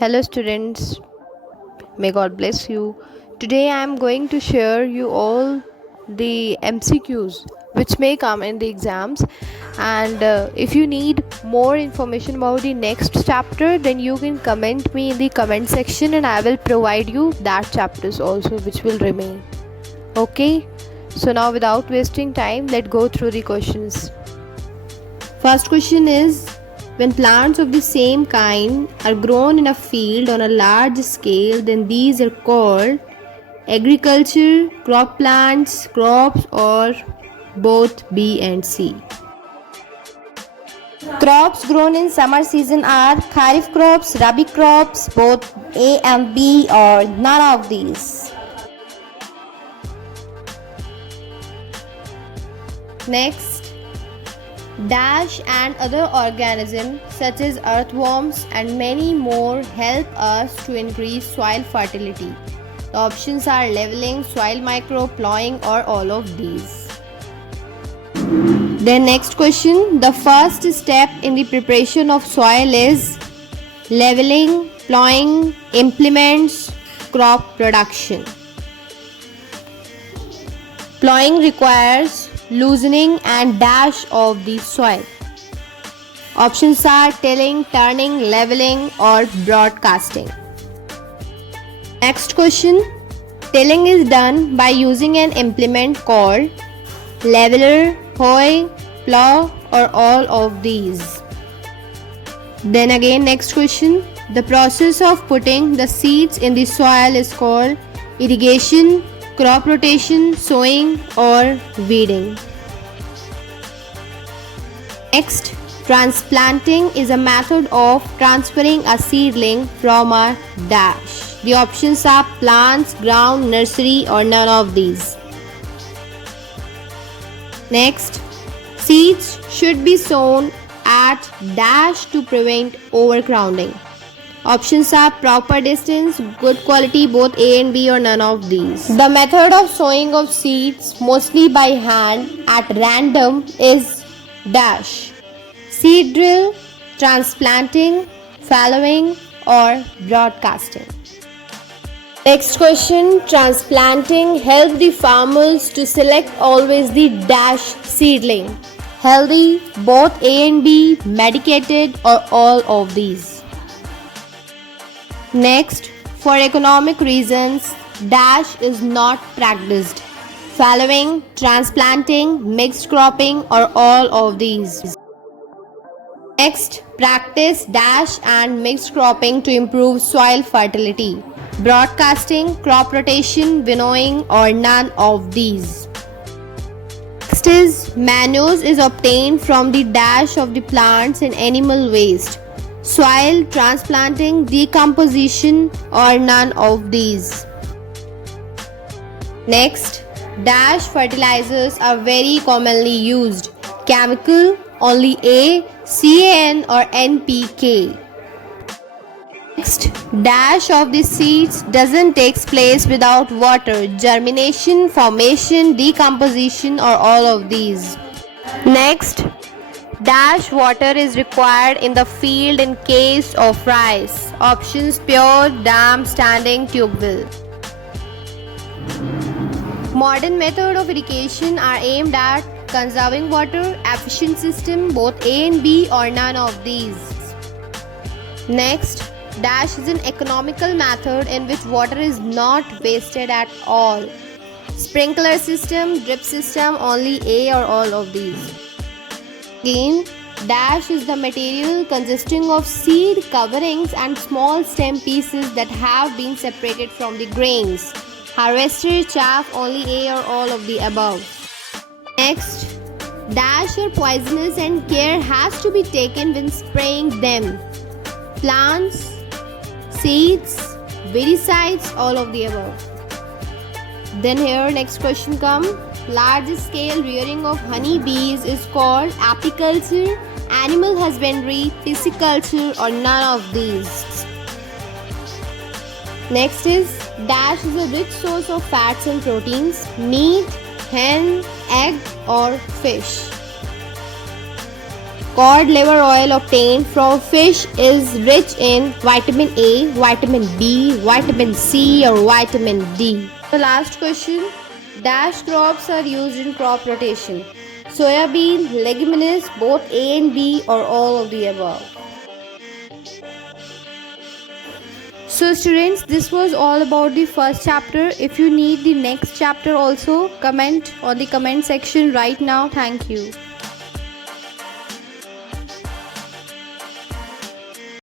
Hello students, may God bless you. Today I am going to share you all the MCQs which may come in the exams, and if you need more information about the next chapter, then you can comment me in the comment section and I will provide you that chapters also which will remain. Okay, so now without wasting time, let's go through the questions. First question is, when plants of the same kind are grown in a field on a large scale, then these are called agriculture, crop plants, crops, or both B and C. Crops grown in summer season are Kharif crops, Rabi crops, both A and B, or none of these. Next, dash and other organisms such as earthworms and many more help us to increase soil fertility. The options are leveling, soil micro, plowing, or all of these. Then next question, the first step in the preparation of soil is leveling, plowing, implements, crop production. Plowing requires loosening and dash of the soil. Options are tilling, turning, leveling, or broadcasting. Next question, tilling is done by using an implement called leveler, hoe, plow, or all of these. Then again next question, the process of putting the seeds in the soil is called irrigation, crop rotation, sowing, or weeding. Next, transplanting is a method of transferring a seedling from a dash. The options are plants, ground, nursery, or none of these. Next, seeds should be sown at dash to prevent overcrowding. Options are proper distance, good quality, both A and B, or none of these. The method of sowing of seeds, mostly by hand at random, is dash, seed drill, transplanting, fallowing, or broadcasting. Next question, transplanting helps the farmers to select always the dash seedling, healthy, both A and B, medicated, or all of these. Next, for economic reasons, dash is not practiced. Fallowing, transplanting, mixed cropping, or all of these. Next, practice dash and mixed cropping to improve soil fertility. Broadcasting, crop rotation, winnowing, or none of these. Next is manures is obtained from the dash of the plants and animal waste. Soil, transplanting, decomposition, or none of these. Next, dash fertilizers are very commonly used. Chemical, only A, CAN, or NPK. Next, dash of the seeds doesn't take place without water, germination, formation, decomposition, or all of these. Next, dash water is required in the field in case of rice. Options pure, dam, standing, tube well. Modern method of irrigation are aimed at conserving water, efficient system, both A and B, or none of these. Next, dash is an economical method in which water is not wasted at all. Sprinkler system, drip system, only A, or all of these. Again, dash is the material consisting of seed coverings and small stem pieces that have been separated from the grains. Harvester, chaff, only A, or all of the above. Next, dash are poisonous and care has to be taken when spraying them. Plants, seeds, weedicides, all of the above. Then here next question come. Large scale rearing of honey bees is called apiculture, animal husbandry, pisciculture, or none of these. Next is dash is a rich source of fats and proteins, meat, hen, egg, or fish. Cod liver oil obtained from fish is rich in vitamin A, vitamin B, vitamin C or vitamin D. The last question. Dash crops are used in crop rotation. Soybean, leguminous, both A and B or all of the above. So students, this was all about the first chapter. If you need the next chapter also, comment on the comment section right now. Thank you.